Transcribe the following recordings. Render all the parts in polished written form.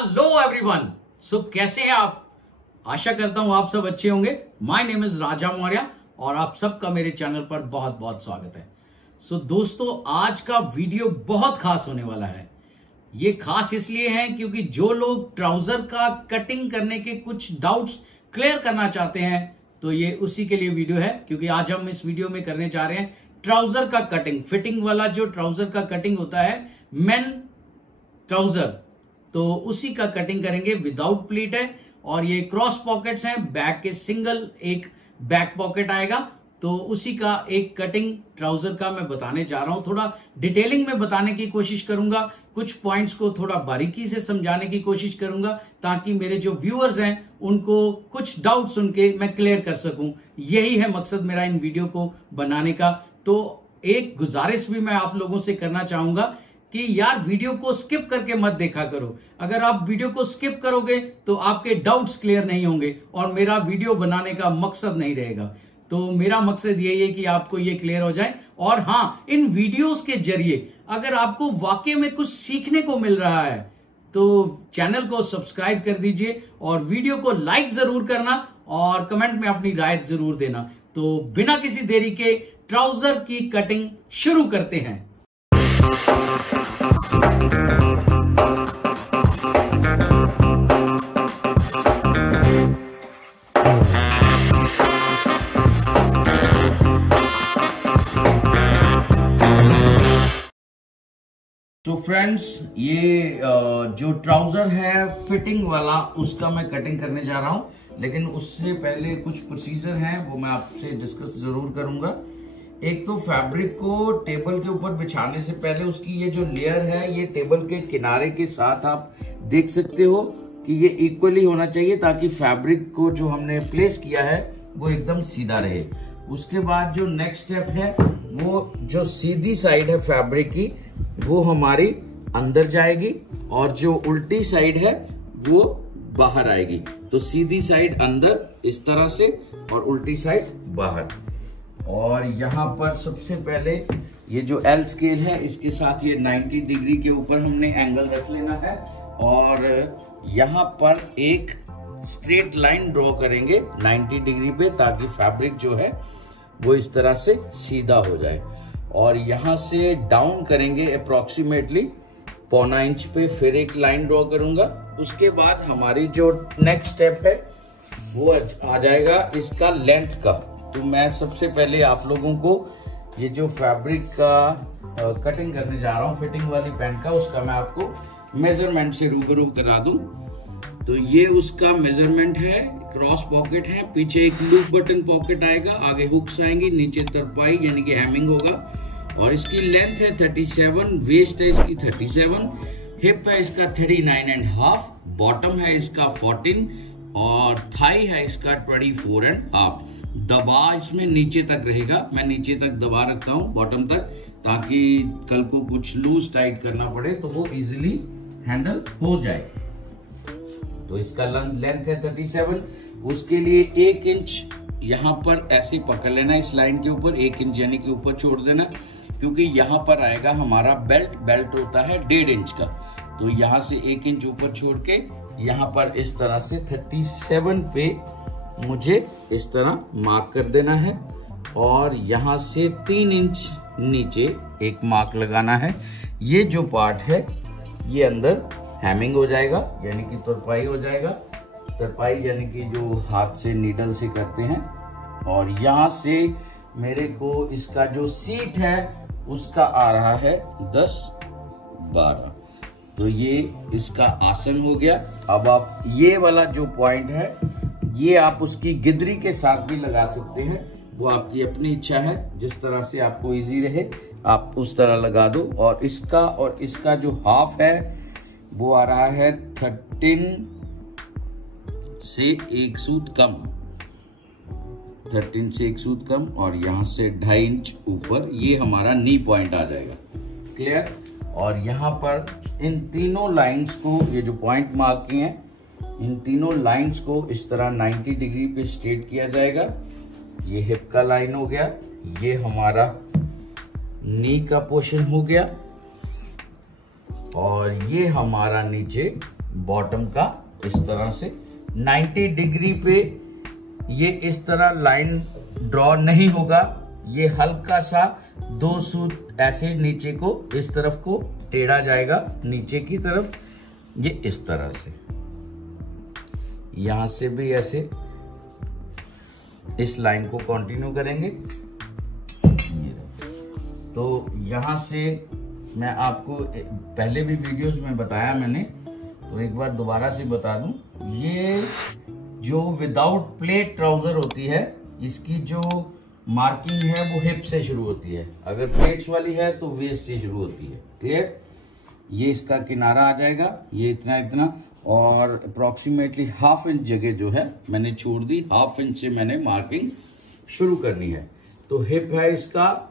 Hello everyone. कैसे हैं आप? आशा करता हूं आप सब अच्छे होंगे। माय नेम इज राजा मौर्य और आप सबका मेरे चैनल पर बहुत बहुत स्वागत है। दोस्तों, आज का वीडियो बहुत खास होने वाला है। ये खास इसलिए है क्योंकि जो लोग ट्राउजर का कटिंग करने के कुछ डाउट्स क्लियर करना चाहते हैं, तो ये उसी के लिए वीडियो है। क्योंकि आज हम इस वीडियो में करने जा रहे हैं ट्राउजर का कटिंग, फिटिंग वाला जो ट्राउजर का कटिंग होता है मेन ट्राउजर, तो उसी का कटिंग करेंगे। विदाउट प्लीट है और ये क्रॉस पॉकेट्स हैं, बैक के सिंगल एक बैक पॉकेट आएगा, तो उसी का एक कटिंग ट्राउजर का मैं बताने जा रहा हूं। थोड़ा डिटेलिंग में बताने की कोशिश करूंगा, कुछ पॉइंट्स को थोड़ा बारीकी से समझाने की कोशिश करूंगा, ताकि मेरे जो व्यूअर्स हैं उनको कुछ डाउट्स उनके मैं क्लियर कर सकूं। यही है मकसद मेरा इन वीडियो को बनाने का। तो एक गुजारिश भी मैं आप लोगों से करना चाहूंगा कि यार वीडियो को स्किप करके मत देखा करो। अगर आप वीडियो को स्किप करोगे तो आपके डाउट्स क्लियर नहीं होंगे और मेरा वीडियो बनाने का मकसद नहीं रहेगा। तो मेरा मकसद यही है कि आपको ये क्लियर हो जाए। और हाँ, इन वीडियोस के जरिए अगर आपको वाकई में कुछ सीखने को मिल रहा है तो चैनल को सब्सक्राइब कर दीजिए और वीडियो को लाइक जरूर करना और कमेंट में अपनी राय जरूर देना। तो बिना किसी देरी के ट्राउजर की कटिंग शुरू करते हैं। तो फ्रेंड्स, ये जो ट्राउजर है फिटिंग वाला, उसका मैं कटिंग करने जा रहा हूं। लेकिन उससे पहले कुछ प्रोसीजर हैं, वो मैं आपसे डिस्कस जरूर करूंगा। एक तो फैब्रिक को टेबल के ऊपर बिछाने से पहले उसकी ये जो लेयर है, ये टेबल के किनारे के साथ आप देख सकते हो कि ये इक्वली होना चाहिए, ताकि फैब्रिक को जो हमने प्लेस किया है वो एकदम सीधा रहे। उसके बाद जो नेक्स्ट स्टेप है, वो जो सीधी साइड है फैब्रिक की, वो हमारी अंदर जाएगी और जो उल्टी साइड है वो बाहर आएगी। तो सीधी साइड अंदर इस तरह से और उल्टी साइड बाहर। और यहाँ पर सबसे पहले ये जो एल स्केल है, इसके साथ ये 90 डिग्री के ऊपर हमने एंगल रख लेना है और यहाँ पर एक स्ट्रेट लाइन ड्रॉ करेंगे 90 डिग्री पे, ताकि फैब्रिक जो है वो इस तरह से सीधा हो जाए। और यहाँ से डाउन करेंगे अप्रोक्सीमेटली 1.25 इंच पे, फिर एक लाइन ड्रॉ करूंगा। उसके बाद हमारी जो नेक्स्ट स्टेप है वो आ जाएगा इसका लेंथ का। तो मैं सबसे पहले आप लोगों को ये जो फैब्रिक का कटिंग करने जा रहा हूँ फिटिंग वाली पैंट का, उसका मैं आपको मेजरमेंट से रूबरू करा दूं। तो ये उसका मेजरमेंट है। क्रॉस पॉकेट है, पीछे एक लूप बटन पॉकेट आएगा, आगे हुक्स आएंगे, नीचे तरपाई यानी कि हैमिंग होगा। और इसकी लेंथ है 37, वेस्ट है इसकी 37, हिप है इसका 39.5, बॉटम है इसका 14 और थाई है इसका 24.5। दबा इसमें नीचे तक रहेगा, मैं नीचे तक दबा रखता हूँ बॉटम तक, ताकि कल को कुछ लूज टाइट करना पड़े तो वो इजीली हैंडल हो जाए। तो इसका लेंथ है 37। उसके लिए 1 इंच यहाँ पर ऐसे पकड़ लेना, इस लाइन के ऊपर 1 इंच यानी कि ऊपर छोड़ देना, क्योंकि यहाँ पर आएगा हमारा बेल्ट होता है 1.5 इंच का। तो यहाँ से 1 इंच ऊपर छोड़ के यहाँ पर इस तरह से 37 पे मुझे इस तरह मार्क कर देना है और यहाँ से 3 इंच नीचे एक मार्क लगाना है। ये जो पार्ट है ये अंदर हैमिंग हो जाएगा, यानी कि तरपाई हो जाएगा। तरपाई यानी कि जो हाथ से नीडल से करते हैं। और यहाँ से मेरे को इसका जो सीट है उसका आ रहा है 10-12। तो ये इसका आसन हो गया। अब आप ये वाला जो पॉइंट है, ये आप उसकी गिदरी के साथ भी लगा सकते हैं, वो आपकी अपनी इच्छा है। जिस तरह से आपको इजी रहे आप उस तरह लगा दो। और इसका जो हाफ है वो आ रहा है 13 से 1 सूत कम, 13 से 1 सूत कम और यहाँ से 2.5 इंच ऊपर ये हमारा नी पॉइंट आ जाएगा। क्लियर? और यहाँ पर इन तीनों लाइंस को, ये जो पॉइंट मार्क किए हैं, इन तीनों लाइंस को इस तरह 90 डिग्री पे स्ट्रेट किया जाएगा। ये हिप का लाइन हो गया, ये हमारा नी का पोर्शन हो गया और ये हमारा नीचे बॉटम का इस तरह से 90 डिग्री पे ये इस तरह लाइन ड्रॉ नहीं होगा, ये हल्का सा 2 सूत ऐसे नीचे को इस तरफ को टेढ़ा जाएगा, नीचे की तरफ ये इस तरह से, यहां से भी ऐसे इस लाइन को कंटिन्यू करेंगे। तो यहां से मैं आपको पहले भी वीडियोस में बताया मैंने, तो एक बार दोबारा से बता दूं, ये जो विदाउट प्लेट ट्राउजर होती है इसकी जो मार्किंग है वो हिप से शुरू होती है, अगर प्लेट्स वाली है तो वेस्ट से शुरू होती है। क्लियर? ये इसका किनारा आ जाएगा, ये इतना इतना, और अप्रोक्सीमेटली ½ इंच जगह जो है मैंने छोड़ दी, ½ इंच से मैंने मार्किंग शुरू करनी है। तो हिप है इसका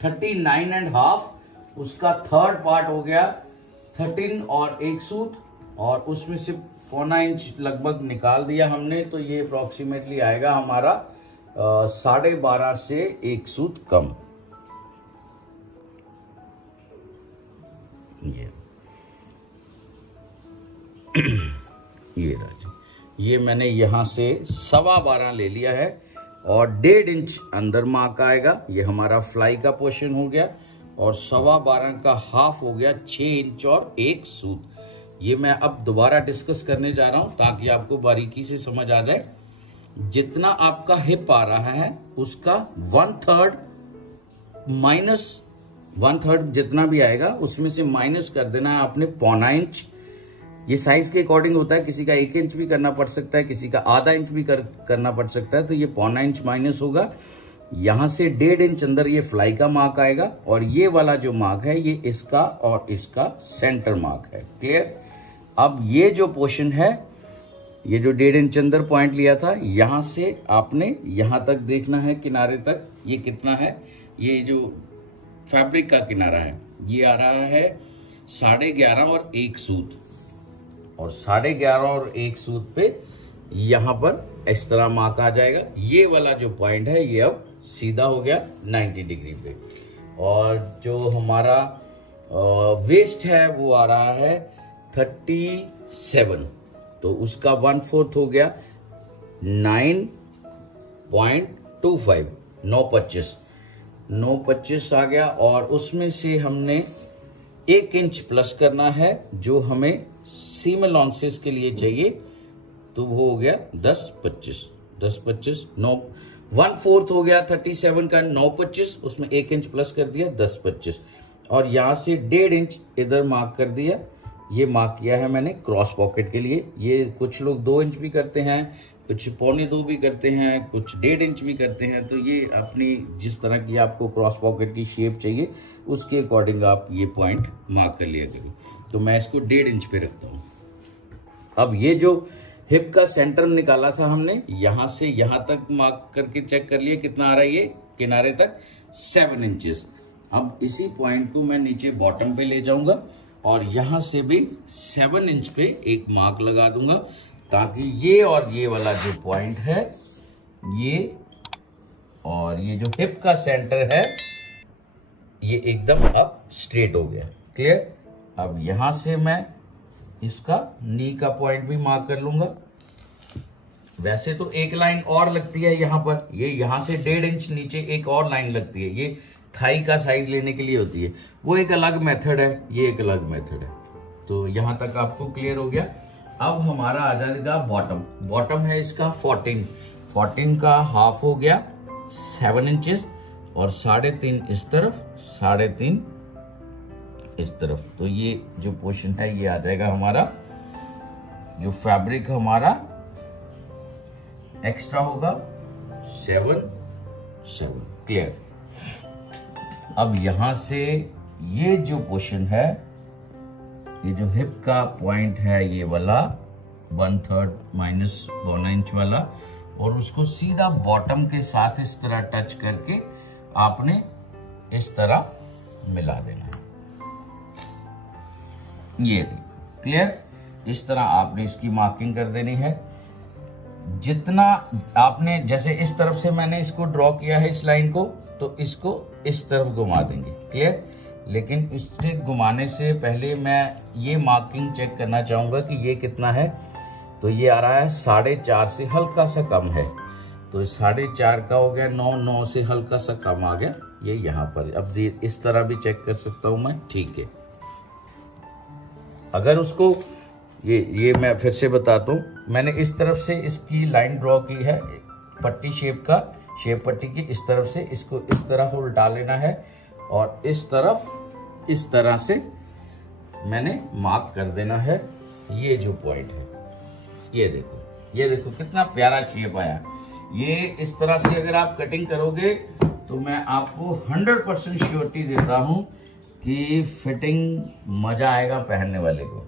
39.5, उसका थर्ड पार्ट हो गया 13 और 1 सूत, और उसमें से 1/4 इंच लगभग निकाल दिया हमने, तो ये अप्रोक्सीमेटली आएगा हमारा 12.5 से 1 सूत कम। ये राजी, ये मैंने यहां से 12.25 ले लिया है, और 1.5 इंच अंदर मार्क आएगा, ये हमारा फ्लाई का पोर्शन हो गया, और 12.25 का ½ हो गया 6 इंच और 1 सूत। ये मैं अब दोबारा डिस्कस करने जा रहा हूं ताकि आपको बारीकी से समझ आ जाए। जितना आपका हिप आ रहा है उसका 1/3 माइनस 1/3 जितना भी आएगा उसमें से माइनस कर देना है आपने 1/4 इंच। ये साइज के अकॉर्डिंग होता है, किसी का 1 इंच भी करना पड़ सकता है, किसी का ½ इंच भी करना पड़ सकता है, तो ये 1/4 इंच माइनस होगा। यहां से 1.5 इंच अंदर ये फ्लाई का मार्क आएगा, और ये वाला जो मार्क है ये इसका और इसका सेंटर मार्क है। क्लियर? अब ये जो पोर्शन है, ये जो 1.5 इंच अंदर पॉइंट लिया था, यहां से आपने यहां तक देखना है किनारे तक, ये कितना है, ये जो फैब्रिक का किनारा है ये आ रहा है 11.5 और 1 सूत, और 11.5 और 1 सूत पे यहां पर इस तरह मार्क आ जाएगा। ये वाला जो पॉइंट है ये अब सीधा हो गया 90 डिग्री पे, और जो हमारा वेस्ट है वो आ रहा है 37, तो उसका 1/4 हो गया 9.25, 9.25 आ गया, और उसमें से हमने 1 इंच प्लस करना है जो हमें सीम अलाउंसेस के लिए चाहिए, तो वो हो गया 10.25, 1/4 हो गया 37 का 9.25, उसमें 1 इंच प्लस कर दिया 10.25, और यहां से 1.5 इंच इधर मार्क कर दिया। ये मार्क किया है मैंने क्रॉस पॉकेट के लिए। ये कुछ लोग 2 इंच भी करते हैं, कुछ 1.25 भी करते हैं, कुछ 1.5 इंच भी करते हैं, तो ये अपनी जिस तरह की आपको क्रॉस पॉकेट की शेप चाहिए उसके अकॉर्डिंग आप ये पॉइंट मार्क कर लिया करिए। तो मैं इसको 1.5 इंच पे रखता हूं। अब ये जो हिप का सेंटर निकाला था हमने, यहां से यहां तक मार्क करके चेक कर लिए कितना आ रहा है, ये किनारे तक 7 इंचेस। अब इसी पॉइंट को मैं नीचे बॉटम पे ले जाऊंगा, और यहां से भी 7 इंच पे एक मार्क लगा दूंगा, ताकि ये और ये वाला जो पॉइंट है ये और ये जो हिप का सेंटर है ये एकदम अब स्ट्रेट हो गया। क्लियर? अब यहां से मैं इसका नी का पॉइंट भी मार्क कर लूंगा। वैसे तो एक लाइन और लगती है यहां पर, ये यहां से 1.5 इंच नीचे एक और लाइन लगती है, ये थाई का साइज लेने के लिए होती है, वो एक अलग मेथड है, ये एक अलग मेथड है। तो यहां तक आपको क्लियर हो गया। अब हमारा आ जाएगा बॉटम। बॉटम है इसका 14 का ½ हो गया 7 इंचेस, और 3.5 इस तरफ, 3.5 इस तरफ। तो ये जो पोर्शन है ये आ जाएगा हमारा, जो फैब्रिक हमारा एक्स्ट्रा होगा 7। क्लियर? अब यहां से ये जो पोर्शन है, ये जो हिप का पॉइंट है ये वाला 1/3 माइनस 1 इंच वाला, और उसको सीधा बॉटम के साथ इस तरह टच करके आपने इस तरह मिला देना है। ये देखो, क्लियर? इस तरह आपने इसकी मार्किंग कर देनी है। जितना आपने, जैसे इस तरफ से मैंने इसको ड्रॉ किया है इस लाइन को, तो इसको इस तरफ घुमा देंगे। क्लियर? लेकिन इसके घुमाने से पहले मैं ये मार्किंग चेक करना चाहूँगा कि ये कितना है। तो ये आ रहा है 4.5 से हल्का सा कम है, तो 4.5 का हो गया, 9 से हल्का सा कम आ गया ये यहाँ पर। अब इस तरह भी चेक कर सकता हूँ मैं, ठीक है। अगर उसको ये मैं फिर से बताता हूँ, मैंने इस तरफ से इसकी लाइन ड्रॉ की है पट्टी शेप पट्टी की, इस तरफ से इसको इस तरह उल्टा लेना है और इस तरफ इस तरह से मैंने मार्क कर देना है ये जो पॉइंट है। ये देखो कितना प्यारा शेप आया। ये इस तरह से अगर आप कटिंग करोगे तो मैं आपको 100% श्योरिटी देता हूं कि फिटिंग मजा आएगा पहनने वाले को।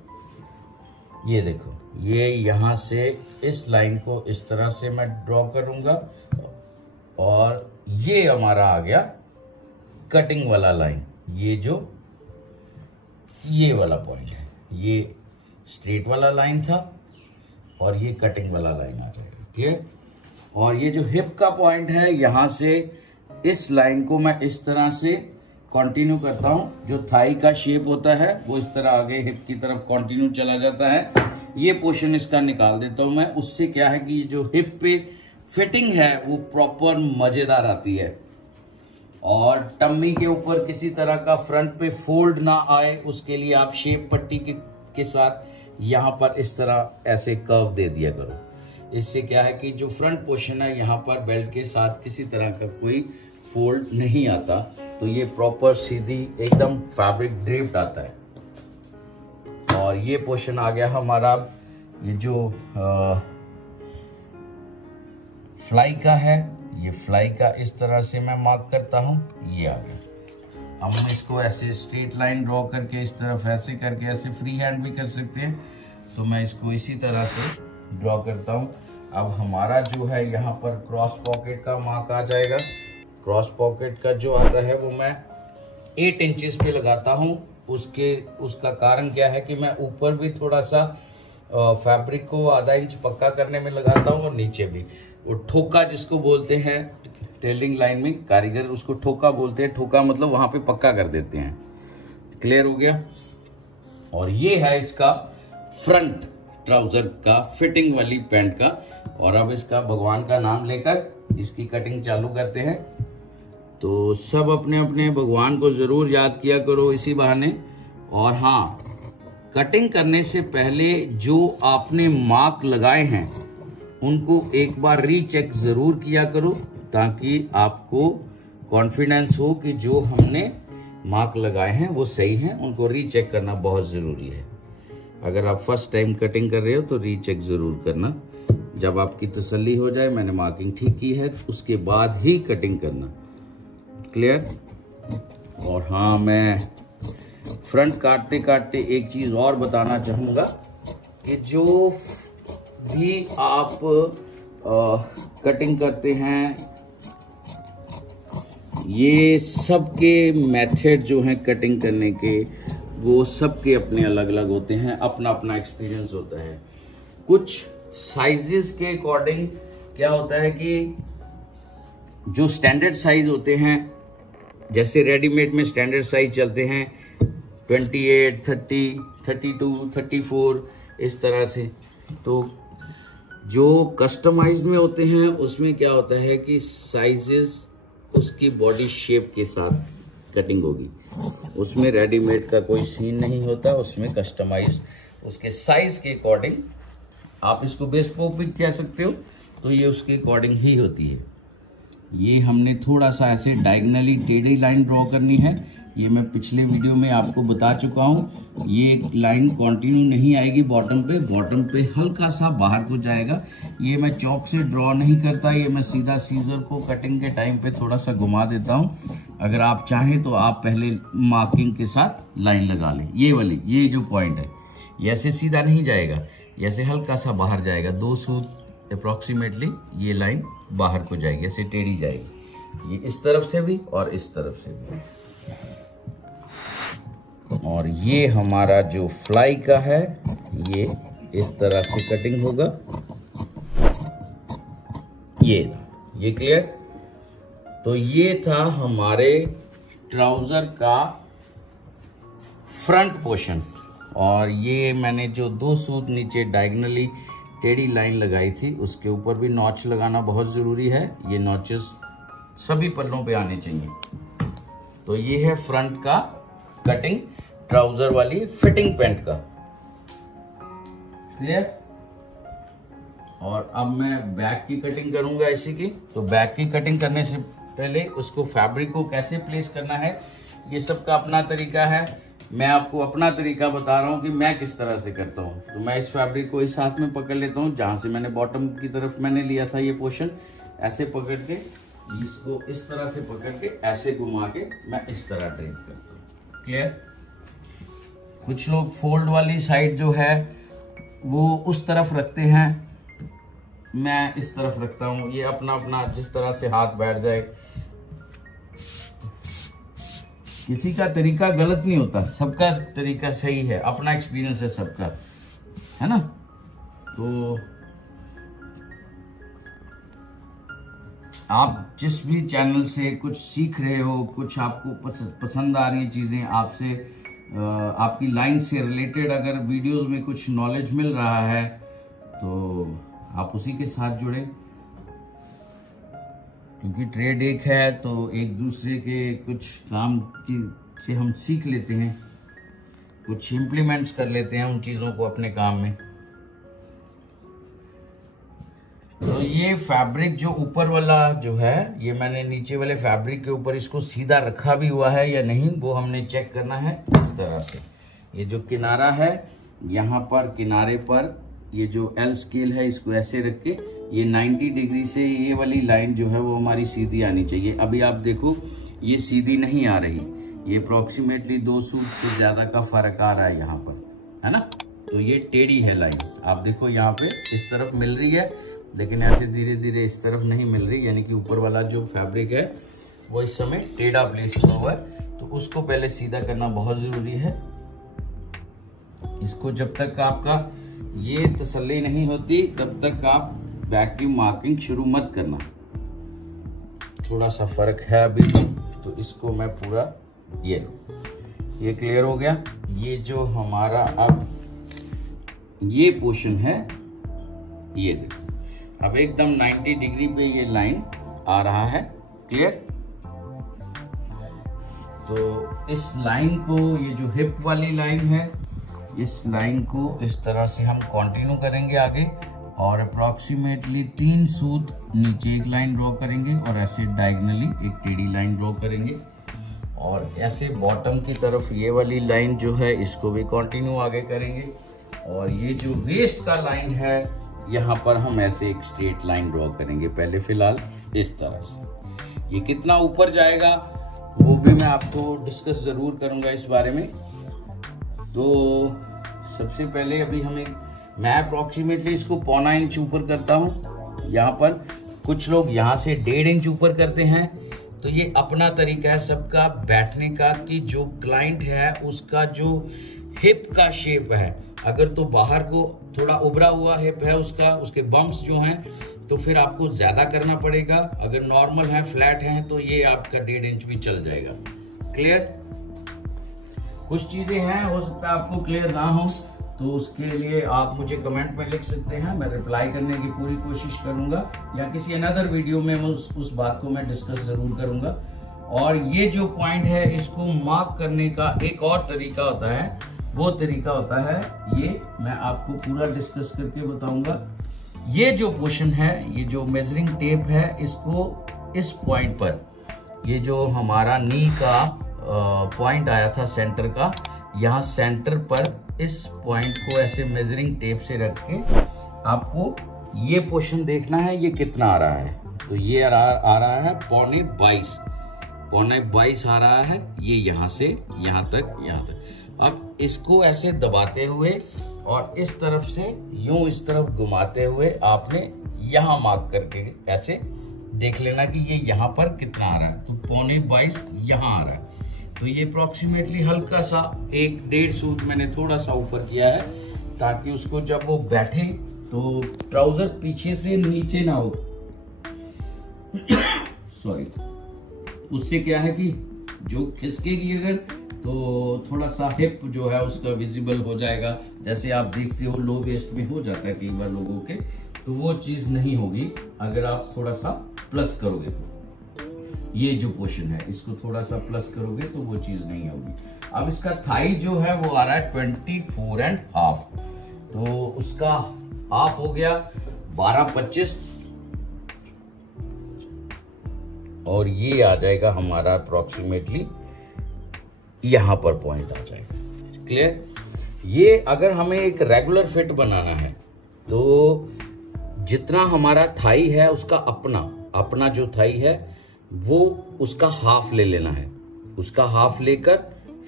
ये देखो, ये यहां से इस लाइन को इस तरह से मैं ड्रॉ करूंगा और ये हमारा आ गया कटिंग वाला लाइन। ये वाला पॉइंट है, ये स्ट्रेट वाला लाइन था और ये कटिंग वाला लाइन आ जाएगा, क्लियर। और ये जो हिप का पॉइंट है, यहां से इस लाइन को मैं इस तरह से कंटिन्यू करता हूं। जो थाई का शेप होता है वो इस तरह आगे हिप की तरफ कंटिन्यू चला जाता है। ये पोर्शन इसका निकाल देता हूं मैं। उससे क्या है कि जो हिप पे फिटिंग है वो प्रॉपर मजेदार आती है और टम्मी के ऊपर किसी तरह का फ्रंट पे फोल्ड ना आए, उसके लिए आप शेप पट्टी के साथ यहाँ पर इस तरह ऐसे कर्व दे दिया करो। इससे क्या है कि जो फ्रंट पोर्शन है यहाँ पर बेल्ट के साथ किसी तरह का कोई फोल्ड नहीं आता, तो ये प्रॉपर सीधी एकदम फैब्रिक ड्रिप्ड आता है। और ये पोर्शन आ गया हमारा, ये जो फ्लाई का है, ये फ्लाई का इस तरह से मैं मार्क करता हूं, ये आ गया। अब हम इसको ऐसे स्ट्रेट लाइन ड्रॉ करके इस तरफ ऐसे करके ऐसे फ्री हैंड भी कर सकते हैं, तो मैं इसको इसी तरह से ड्रॉ करता हूं। अब हमारा जो है यहाँ पर क्रॉस पॉकेट का मार्क आ जाएगा। क्रॉस पॉकेट का जो आता है वो मैं 8 इंचेस पे लगाता हूँ। उसका कारण क्या है कि मैं ऊपर भी थोड़ा सा फैब्रिक को आधा इंच पक्का करने में लगाता हूँ और नीचे भी। वो ठोका जिसको बोलते हैं टेलरिंग लाइन में, कारीगर उसको ठोका बोलते हैं। ठोका मतलब वहां पे पक्का कर देते हैं। क्लियर हो गया। और ये है इसका फ्रंट ट्राउजर का फिटिंग वाली पैंट का। और अब इसका भगवान का नाम लेकर इसकी कटिंग चालू करते हैं। तो सब अपने अपने भगवान को जरूर याद किया करो इसी बहाने। और हाँ, कटिंग करने से पहले जो आपने मार्क लगाए हैं उनको एक बार रीचेक जरूर किया करो, ताकि आपको कॉन्फिडेंस हो कि जो हमने मार्क लगाए हैं वो सही हैं। उनको रीचेक करना बहुत जरूरी है। अगर आप फर्स्ट टाइम कटिंग कर रहे हो तो रीचेक जरूर करना। जब आपकी तसल्ली हो जाए मैंने मार्किंग ठीक की है, उसके बाद ही कटिंग करना। क्लियर। और हाँ, मैं फ्रंट काटते काटते एक चीज और बताना चाहूंगा कि जो भी आप कटिंग करते हैं, ये सबके मेथड जो हैं कटिंग करने के, वो सबके अपने अलग अलग होते हैं। अपना अपना एक्सपीरियंस होता है। कुछ साइजेस के अकॉर्डिंग क्या होता है कि जो स्टैंडर्ड साइज होते हैं, जैसे रेडीमेड में स्टैंडर्ड साइज चलते हैं 28, 30, 32, 34 इस तरह से। तो जो कस्टमाइज में होते हैं उसमें क्या होता है कि साइजेस उसकी बॉडी शेप के साथ कटिंग होगी। उसमें रेडीमेड का कोई सीन नहीं होता, उसमें कस्टमाइज उसके साइज के अकॉर्डिंग, आप इसको बेस्पोक भी कह सकते हो, तो ये उसके अकॉर्डिंग ही होती है। ये हमने थोड़ा सा ऐसे डायगनली टेढ़ी लाइन ड्रॉ करनी है। ये मैं पिछले वीडियो में आपको बता चुका हूँ। ये लाइन कंटिन्यू नहीं आएगी बॉटम पे हल्का सा बाहर को जाएगा। ये मैं चॉक से ड्रॉ नहीं करता, ये मैं सीधा सीजर को कटिंग के टाइम पे थोड़ा सा घुमा देता हूँ। अगर आप चाहें तो आप पहले मार्किंग के साथ लाइन लगा लें। ये वाली, ये जो पॉइंट है, ये ऐसे सीधा नहीं जाएगा, ऐसे हल्का सा बाहर जाएगा। 2 सूत अप्रोक्सीमेटली ये लाइन बाहर को जाएगी, ऐसे टेढ़ी जाएगी। ये इस तरफ से भी और इस तरफ से भी। और ये हमारा जो फ्लाई का है, ये इस तरह से कटिंग होगा। ये क्लियर। तो ये था हमारे ट्राउजर का फ्रंट पोर्शन। और ये मैंने जो 2 सूत नीचे डायगनली टेढ़ी लाइन लगाई थी उसके ऊपर भी नॉच लगाना बहुत ज़रूरी है। ये नॉचेस सभी पल्लों पे आने चाहिए। तो ये है फ्रंट का कटिंग ट्राउजर वाली फिटिंग पैंट का। क्लियर। और अब मैं बैक की कटिंग करूंगा इसी की। तो बैक की कटिंग करने से पहले उसको फैब्रिक को कैसे प्लेस करना है ये सबका अपना तरीका है। मैं आपको अपना तरीका बता रहा हूँ कि मैं किस तरह से करता हूँ। तो मैं इस फैब्रिक को इस हाथ में पकड़ लेता हूँ जहां से मैंने बॉटम की तरफ मैंने लिया था ये पोर्शन, ऐसे पकड़ के इसको इस तरह से पकड़ के ऐसे घुमा के मैं इस तरह ड्रेप करता हूँ। क्लियर। कुछ लोग फोल्ड वाली साइड जो है वो उस तरफ रखते हैं, मैं इस तरफ रखता हूँ। ये अपना अपना जिस तरह से हाथ बैठ जाए। किसी का तरीका गलत नहीं होता, सबका तरीका सही है, अपना एक्सपीरियंस है सबका, है ना। तो आप जिस भी चैनल से कुछ सीख रहे हो, कुछ आपको पसंद आ रही हैं चीजें, आपसे आपकी लाइन से रिलेटेड अगर वीडियोस में कुछ नॉलेज मिल रहा है तो आप उसी के साथ जुड़े, क्योंकि ट्रेड एक है तो एक दूसरे के कुछ काम की से हम सीख लेते हैं, कुछ इम्प्लीमेंट्स कर लेते हैं उन चीज़ों को अपने काम में। तो ये फैब्रिक जो ऊपर वाला जो है, ये मैंने नीचे वाले फैब्रिक के ऊपर इसको सीधा रखा भी हुआ है या नहीं वो हमने चेक करना है। इस तरह से ये जो किनारा है यहाँ पर किनारे पर ये जो एल स्केल है इसको ऐसे रख के ये 90 डिग्री से ये वाली लाइन जो है वो हमारी सीधी आनी चाहिए। अभी आप देखो ये सीधी नहीं आ रही, ये अप्रोक्सीमेटली 2 सूट से ज्यादा का फर्क आ रहा है यहाँ पर, है ना। तो ये टेढ़ी है लाइन, आप देखो यहाँ पे इस तरफ मिल रही है लेकिन ऐसे धीरे धीरे इस तरफ नहीं मिल रही, यानी कि ऊपर वाला जो फैब्रिक है वो इस समय टेढ़ा प्लेस हुआ है। तो उसको पहले सीधा करना बहुत जरूरी है। इसको जब तक आपका ये तसल्ली नहीं होती तब तक आप बैक की मार्किंग शुरू मत करना। थोड़ा सा फर्क है अभी तो इसको मैं पूरा ये क्लियर हो गया। ये जो हमारा अब ये पोर्शन है ये देखो अब एकदम 90 डिग्री पे ये लाइन आ रहा है। क्लियर। तो इस लाइन को, ये जो हिप वाली लाइन है, इस लाइन को इस तरह से हम कंटिन्यू करेंगे आगे और अप्रोक्सीमेटली 3 सूत नीचे एक लाइन ड्रॉ करेंगे और ऐसे डायगनली एक टेढ़ी लाइन ड्रॉ करेंगे और ऐसे बॉटम की तरफ ये वाली लाइन जो है इसको भी कंटिन्यू आगे करेंगे। और ये जो वेस्ट का लाइन है यहाँ पर हम ऐसे एक स्ट्रेट लाइन ड्रॉ करेंगे पहले फिलहाल इस तरह से। ये कितना ऊपर जाएगा वो भी मैं आपको डिस्कस जरूर करूंगा इस बारे में। तो सबसे पहले अभी मैं अप्रोक्सीमेटली इसको 0.25 इंच ऊपर करता हूँ यहाँ पर। कुछ लोग यहाँ से 1.5 इंच ऊपर करते हैं। तो ये अपना तरीका है सबका बैठने का कि जो क्लाइंट है उसका जो हिप का शेप है, अगर तो बाहर को थोड़ा उभरा हुआ हिप है उसका, उसके बम्प्स जो हैं तो फिर आपको ज्यादा करना पड़ेगा। अगर नॉर्मल है फ्लैट है तो ये आपका 1.5 इंच भी चल जाएगा। क्लियर। कुछ चीजें हैं हो सकता है आपको क्लियर ना हो तो उसके लिए आप मुझे कमेंट में लिख सकते हैं, मैं रिप्लाई करने की पूरी कोशिश करूंगा या किसी अनदर वीडियो में उस बात को मैं डिस्कस जरूर करूंगा। और ये जो पॉइंट है इसको मार्क करने का एक और तरीका होता है, वो तरीका होता है ये मैं आपको पूरा डिस्कस करके बताऊंगा। ये जो पोर्शन है, ये जो मेजरिंग टेप है, इसको इस पॉइंट पर, ये जो हमारा नी का पॉइंट आया था सेंटर का, यहाँ सेंटर पर इस पॉइंट को ऐसे मेजरिंग टेप से रख के आपको ये पोर्शन देखना है ये कितना आ रहा है। तो ये आ रहा है 22.5 आ रहा है ये, यहाँ से यहाँ तक। अब इसको ऐसे दबाते हुए और इस तरफ से यूं इस तरफ घुमाते हुए आपने यहाँ मार्क करके ऐसे देख लेना कि ये यहाँ पर कितना आ रहा है। तो 22.5 यहाँ आ रहा है। तो ये अप्रोक्सीमेटली हल्का सा 1.5 सूत मैंने थोड़ा सा ऊपर किया है ताकि उसको जब वो बैठे तो ट्राउजर पीछे से नीचे ना हो। सॉरी। उससे क्या है कि जो खिसकेगी अगर तो थोड़ा सा हिप जो है उसका विजिबल हो जाएगा। जैसे आप देखते हो लो वेस्ट में हो जाता है कई बार लोगों के, तो वो चीज नहीं होगी अगर आप थोड़ा सा प्लस करोगे तो। ये जो पोर्शन है इसको थोड़ा सा प्लस करोगे तो वो चीज नहीं होगी। अब इसका थाई जो है वो आ रहा है 24.5, तो उसका हाफ हो गया 12.25 और ये आ जाएगा हमारा अप्रोक्सीमेटली यहां पर पॉइंट आ जाएगा। क्लियर? ये अगर हमें एक रेगुलर फिट बनाना है तो जितना हमारा थाई है उसका अपना जो थाई है वो उसका हाफ ले लेना है। उसका हाफ लेकर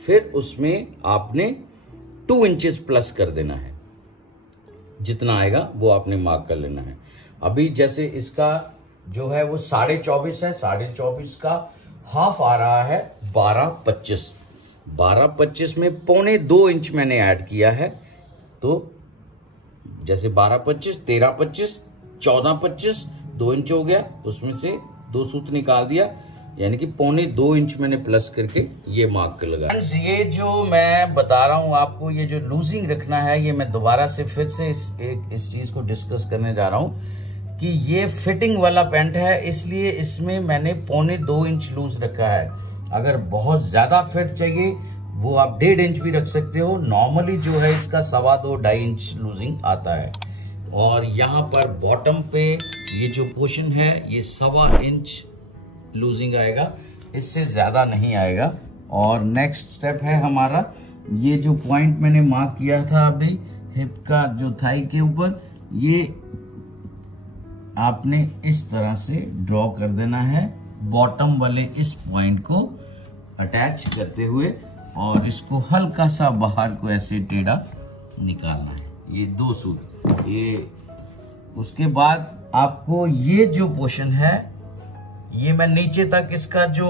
फिर उसमें आपने 2 इंचेस प्लस कर देना है। जितना आएगा वो आपने मार्क कर लेना है। अभी जैसे इसका जो है वो 24.5 है, 24.5 का हाफ आ रहा है 12.25। 12.25 में 1.25 इंच मैंने ऐड किया है, तो जैसे 12.25, 13.25, 14.25, 2 इंच हो गया, उसमें से 2 सूत्र निकाल दिया, यानी कि 1.25 इंच मैंने प्लस करके ये मार्क कर लगा। ये जो मैं बता रहा हूं आपको, ये जो लूजिंग रखना है, ये मैं दोबारा से फिर से इस चीज को डिस्कस करने जा रहा हूं कि ये फिटिंग वाला पैंट है, इसलिए इसमें मैंने 1.25 इंच लूज रखा है। अगर बहुत ज्यादा फिट चाहिए वो आप 1.5 इंच भी रख सकते हो। नॉर्मली जो है इसका 2.25 इंच लूजिंग आता है। और यहाँ पर बॉटम पे ये जो पोर्शन है ये 1.25 इंच लूजिंग आएगा, इससे ज्यादा नहीं आएगा। और नेक्स्ट स्टेप है हमारा, ये जो पॉइंट मैंने मार्क किया था अभी हिप का जो थाई के ऊपर, ये आपने इस तरह से ड्रॉ कर देना है बॉटम वाले इस पॉइंट को अटैच करते हुए, और इसको हल्का सा बाहर को ऐसे टेढ़ा निकालना है। ये 2 सूत्र। ये उसके बाद आपको ये जो पोर्शन है ये मैं नीचे तक इसका जो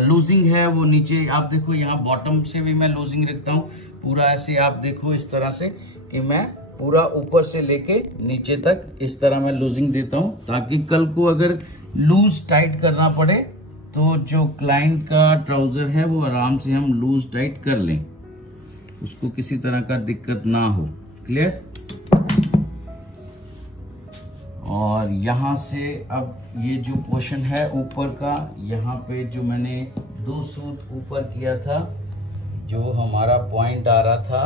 लूजिंग है वो नीचे आप देखो, यहाँ बॉटम से भी मैं लूजिंग रखता हूँ पूरा ऐसे। आप देखो इस तरह से कि मैं पूरा ऊपर से लेके नीचे तक इस तरह मैं लूजिंग देता हूँ, ताकि कल को अगर लूज टाइट करना पड़े तो जो क्लाइंट का ट्राउजर है वो आराम से हम लूज टाइट कर लें, उसको किसी तरह का दिक्कत ना हो। क्लियर? और यहाँ से अब ये जो पोर्शन है ऊपर का, यहाँ पे जो मैंने 2 सूत ऊपर किया था, जो हमारा पॉइंट आ रहा था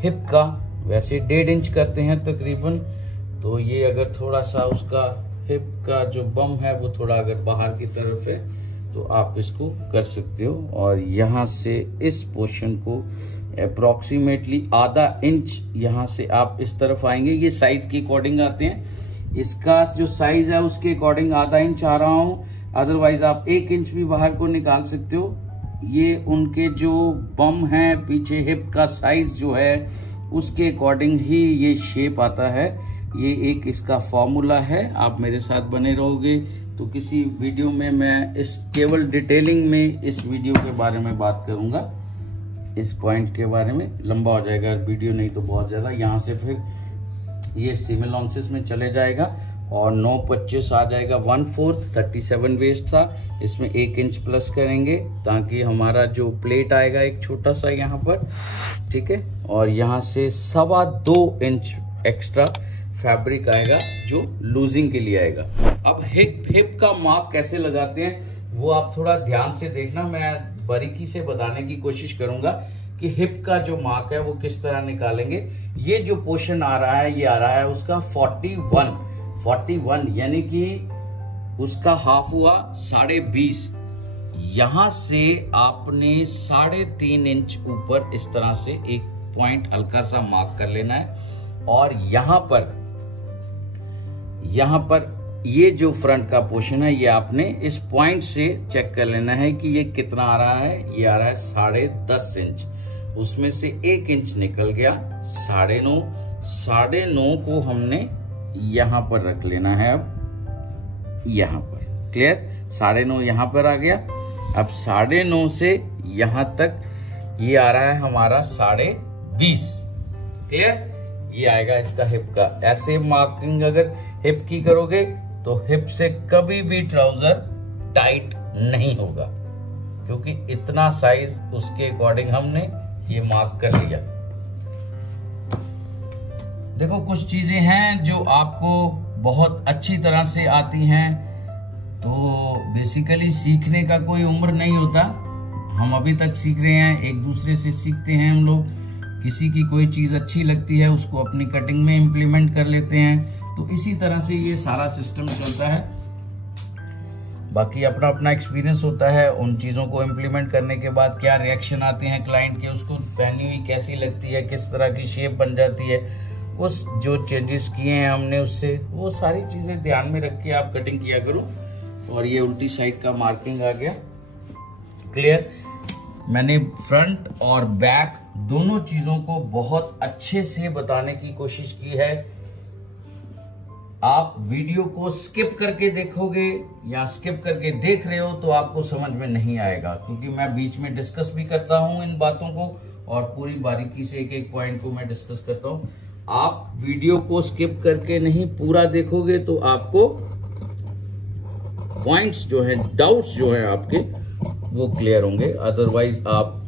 हिप का, वैसे 1.5 इंच करते हैं तकरीबन। तो ये अगर थोड़ा सा उसका हिप का जो बम है वो थोड़ा अगर बाहर की तरफ है तो आप इसको कर सकते हो। और यहाँ से इस पोर्शन को अप्रोक्सीमेटली ½ इंच यहाँ से आप इस तरफ आएंगे। ये साइज के अकॉर्डिंग आते हैं, इसका जो साइज है उसके अकॉर्डिंग ½ इंच आ रहा हूँ, अदरवाइज आप 1 इंच भी बाहर को निकाल सकते हो। ये उनके जो बम है पीछे हिप का साइज जो है उसके अकॉर्डिंग ही ये शेप आता है। ये एक इसका फॉर्मूला है, आप मेरे साथ बने रहोगे तो किसी वीडियो में मैं इस केवल डिटेलिंग में इस वीडियो के बारे में बात करूंगा। इस पॉइंट के बारे में लंबा हो जाएगा वीडियो, नहीं तो बहुत ज्यादा। यहाँ से फिर ये सिमिलॉन्सिस में चले जाएगा और 9.25 आ जाएगा 1/4, 37 वेस्ट था। इसमें 1 इंच प्लस करेंगे ताकि हमारा जो प्लेट आएगा एक छोटा सा यहाँ पर, ठीक है। और यहाँ से 2.25 इंच एक्स्ट्रा फैब्रिक आएगा जो लूजिंग के लिए आएगा। अब हिप का माप कैसे लगाते हैं वो आप थोड़ा ध्यान से देखना, मैं बारीकी से बताने की कोशिश करूंगा कि हिप का जो मार्क है वो किस तरह निकालेंगे। ये जो पोर्शन आ रहा है ये आ रहा है उसका 41, यानी कि उसका हाफ हुआ 20.5। यहां से आपने 3.5 इंच ऊपर इस तरह से एक पॉइंट हल्का सा मार्क कर लेना है। और यहां पर ये जो फ्रंट का पोर्शन है ये आपने इस पॉइंट से चेक कर लेना है कि ये कितना आ रहा है। ये आ रहा है 10.5 इंच, उसमें से 1 इंच निकल गया 9.5 को हमने यहां पर रख लेना है। अब यहां पर क्लियर, 9.5 यहां पर आ गया। अब 9.5 से यहां तक ये आ रहा है हमारा 20.5। क्लियर, ये आएगा इसका हिप का। ऐसे मार्किंग अगर हिप की करोगे तो हिप से कभी भी ट्राउजर टाइट नहीं होगा। क्योंकि इतना साइज उसके अकॉर्डिंग हमने ये मार्क कर लिया। देखो कुछ चीजें हैं जो आपको बहुत अच्छी तरह से आती हैं, तो बेसिकली सीखने का कोई उम्र नहीं होता। हम अभी तक सीख रहे हैं, एक दूसरे से सीखते हैं हम लोग। किसी की कोई चीज अच्छी लगती है उसको अपनी कटिंग में इम्प्लीमेंट कर लेते हैं, तो इसी तरह से ये सारा सिस्टम चलता है। बाकी अपना अपना एक्सपीरियंस होता है, उन चीज़ों को इम्प्लीमेंट करने के बाद क्या रिएक्शन आते हैं क्लाइंट के, उसको पहनी हुई कैसी लगती है, किस तरह की शेप बन जाती है, उस जो चेंजेस किए हैं हमने उससे, वो सारी चीज़ें ध्यान में रख के आप कटिंग किया करो। और ये उल्टी साइड का मार्किंग आ गया क्लियर। मैंने फ्रंट और बैक दोनों चीज़ों को बहुत अच्छे से बताने की कोशिश की है। आप वीडियो को स्किप करके देखोगे या स्किप करके देख रहे हो तो आपको समझ में नहीं आएगा, क्योंकि मैं बीच में डिस्कस भी करता हूं इन बातों को और पूरी बारीकी से एक एक पॉइंट को मैं डिस्कस करता हूं। आप वीडियो को स्किप करके नहीं पूरा देखोगे तो आपको पॉइंट्स जो है, डाउट्स जो है आपके, वो क्लियर होंगे, अदरवाइज आप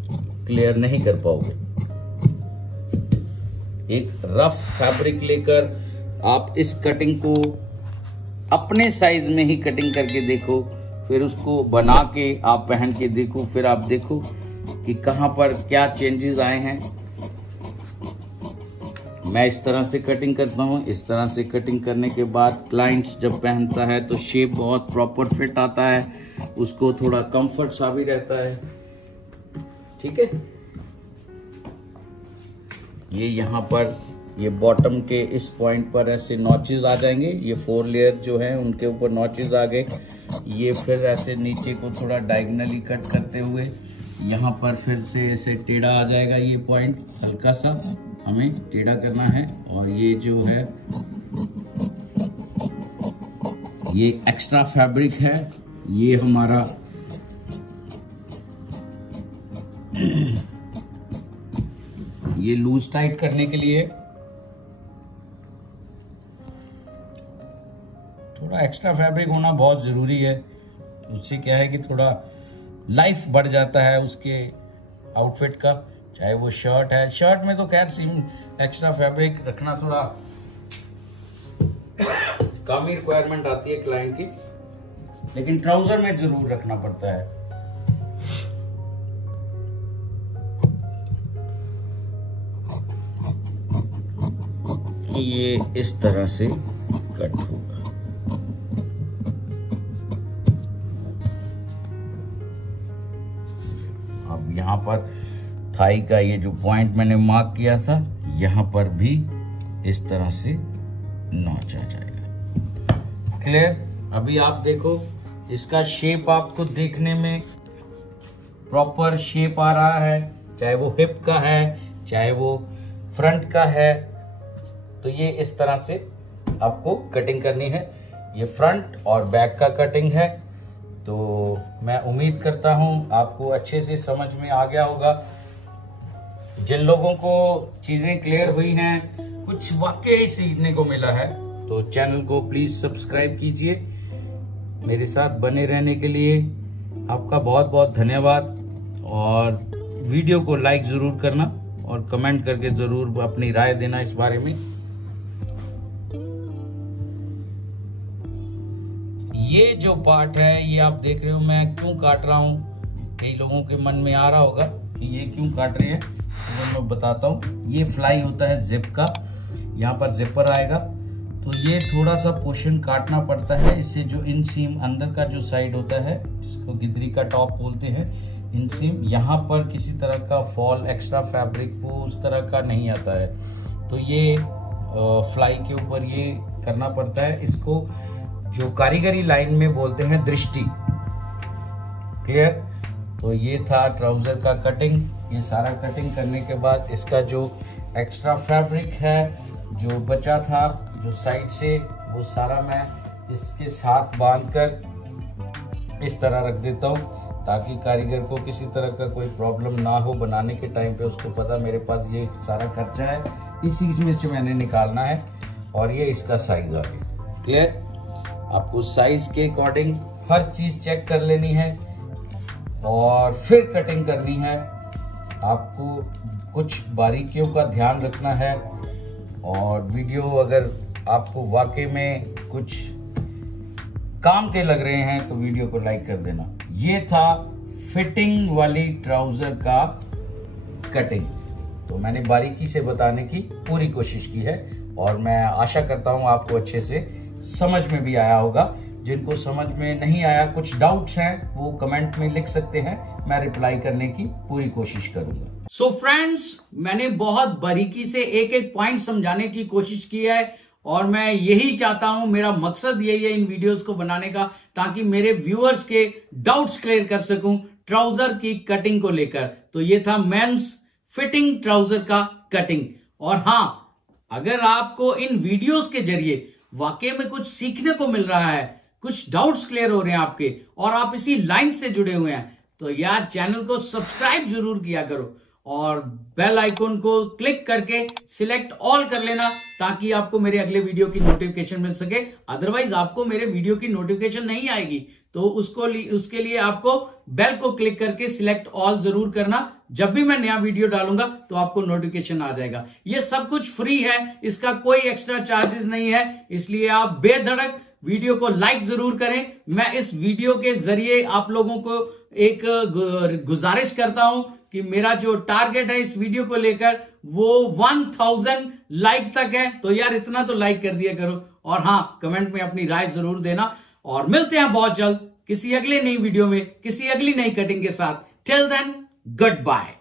क्लियर नहीं कर पाओगे। एक रफ फैब्रिक लेकर आप इस कटिंग को अपने साइज में ही कटिंग करके देखो, फिर उसको बना के आप पहन के देखो, फिर आप देखो कि कहां पर क्या चेंजेस आए हैं। मैं इस तरह से कटिंग करता हूं, इस तरह से कटिंग करने के बाद क्लाइंट्स जब पहनता है तो शेप बहुत प्रॉपर फिट आता है, उसको थोड़ा कंफर्ट सा भी रहता है। ठीक है, ये यहाँ पर ये बॉटम के इस पॉइंट पर ऐसे नॉचेस आ जाएंगे, ये 4 लेयर जो है उनके ऊपर नॉचेस आ गए। ये फिर ऐसे नीचे को थोड़ा डायगोनली कट करते हुए यहाँ पर फिर से ऐसे टेढ़ा आ जाएगा, ये पॉइंट हल्का सा हमें टेढ़ा करना है। और ये जो है ये एक्स्ट्रा फैब्रिक है, ये हमारा ये लूज टाइट करने के लिए थोड़ा एक्स्ट्रा फैब्रिक होना बहुत जरूरी है। उससे क्या है कि थोड़ा लाइफ बढ़ जाता है उसके आउटफिट का, चाहे वो शर्ट है। शर्ट में तो खैर एक्स्ट्रा फैब्रिक रखना थोड़ा कम ही रिक्वायरमेंट आती है क्लाइंट की, लेकिन ट्राउजर में जरूर रखना पड़ता है। ये इस तरह से कट होगा। अब यहाँ पर थाई का ये जो पॉइंट मैंने मार्क किया था, यहाँ पर भी इस तरह से नॉच आ जाएगा। क्लियर? अभी आप देखो इसका शेप आपको देखने में प्रॉपर शेप आ रहा है, चाहे वो हिप का है चाहे वो फ्रंट का है। तो ये इस तरह से आपको कटिंग करनी है। ये फ्रंट और बैक का कटिंग है। तो मैं उम्मीद करता हूं आपको अच्छे से समझ में आ गया होगा। जिन लोगों को चीजें क्लियर हुई हैं, कुछ वाकई सीखने को मिला है, तो चैनल को प्लीज सब्सक्राइब कीजिए। मेरे साथ बने रहने के लिए आपका बहुत बहुत धन्यवाद। और वीडियो को लाइक जरूर करना और कमेंट करके जरूर अपनी राय देना इस बारे में। ये जो पार्ट है ये आप देख रहे हो मैं क्यों काट रहा हूँ, कई लोगों के मन में आ रहा होगा कि ये क्यों काट रहे हैं, तो मैं बताता हूँ। ये फ्लाई होता है जिप का, यहाँ पर जिपर आएगा, तो ये थोड़ा सा पोर्शन काटना पड़ता है। इससे जो इन सीम अंदर का जो साइड होता है, जिसको गिदरी का टॉप बोलते हैं, इन सीम यहाँ पर किसी तरह का फॉल एक्स्ट्रा फैब्रिक वो उस तरह का नहीं आता है। तो ये फ्लाई के ऊपर ये करना पड़ता है। इसको जो कारीगरी लाइन में बोलते हैं दृष्टि। क्लियर? तो ये था ट्राउजर का कटिंग। ये सारा कटिंग करने के बाद इसका जो एक्स्ट्रा फैब्रिक है जो बचा था जो साइड से, वो सारा मैं इसके साथ बांधकर इस तरह रख देता हूँ, ताकि कारीगर को किसी तरह का कोई प्रॉब्लम ना हो। बनाने के टाइम पे उसको पता मेरे पास ये सारा खर्चा है, इसी में से मैंने निकालना है। और ये इसका साइज आ गया। क्लियर? आपको साइज के अकॉर्डिंग हर चीज चेक कर लेनी है। और फिर कटिंग करनी है। आपको कुछ बारीकियों का ध्यान रखना है और वीडियो अगर आपको वाकई में कुछ काम के लग रहे हैं तो वीडियो को लाइक कर देना। ये था फिटिंग वाली ट्राउजर का कटिंग। तो मैंने बारीकी से बताने की पूरी कोशिश की है और मैं आशा करता हूं आपको अच्छे से समझ में भी आया होगा। जिनको समझ में नहीं आया, कुछ डाउट्स हैं, वो कमेंट में लिख सकते हैं, मैं रिप्लाई करने की पूरी कोशिश करूंगा। सो फ्रेंड्स, मैंने बहुत बारीकी से एक एक पॉइंट समझाने की कोशिश की है और मैं यही चाहता हूं, मेरा मकसद यही है इन वीडियोस को बनाने का, ताकि मेरे व्यूअर्स के डाउट्स क्लियर कर सकूं ट्राउजर की कटिंग को लेकर। तो ये था मेंस फिटिंग ट्राउजर का कटिंग। और हां, अगर आपको इन वीडियोस के जरिए वाकई में कुछ सीखने को मिल रहा है, कुछ डाउट्स क्लियर हो रहे हैं आपके और आप इसी लाइन से जुड़े हुए हैं, तो यार चैनल को सब्सक्राइब जरूर किया करो और बेल आइकन को क्लिक करके सिलेक्ट ऑल कर लेना, ताकि आपको मेरे अगले वीडियो की नोटिफिकेशन मिल सके। अदरवाइज आपको मेरे वीडियो की नोटिफिकेशन नहीं आएगी, तो उसके लिए आपको बेल को क्लिक करके सिलेक्ट ऑल जरूर करना। जब भी मैं नया वीडियो डालूंगा तो आपको नोटिफिकेशन आ जाएगा। ये सब कुछ फ्री है, इसका कोई एक्स्ट्रा चार्जेस नहीं है, इसलिए आप बेधड़क वीडियो को लाइक जरूर करें। मैं इस वीडियो के जरिए आप लोगों को एक गुजारिश करता हूं कि मेरा जो टारगेट है इस वीडियो को लेकर वो 1000 लाइक तक है, तो यार इतना तो लाइक कर दिया करो। और हां, कमेंट में अपनी राय जरूर देना और मिलते हैं बहुत जल्द किसी अगले नई वीडियो में, किसी अगली नई कटिंग के साथ। Till then, good bye.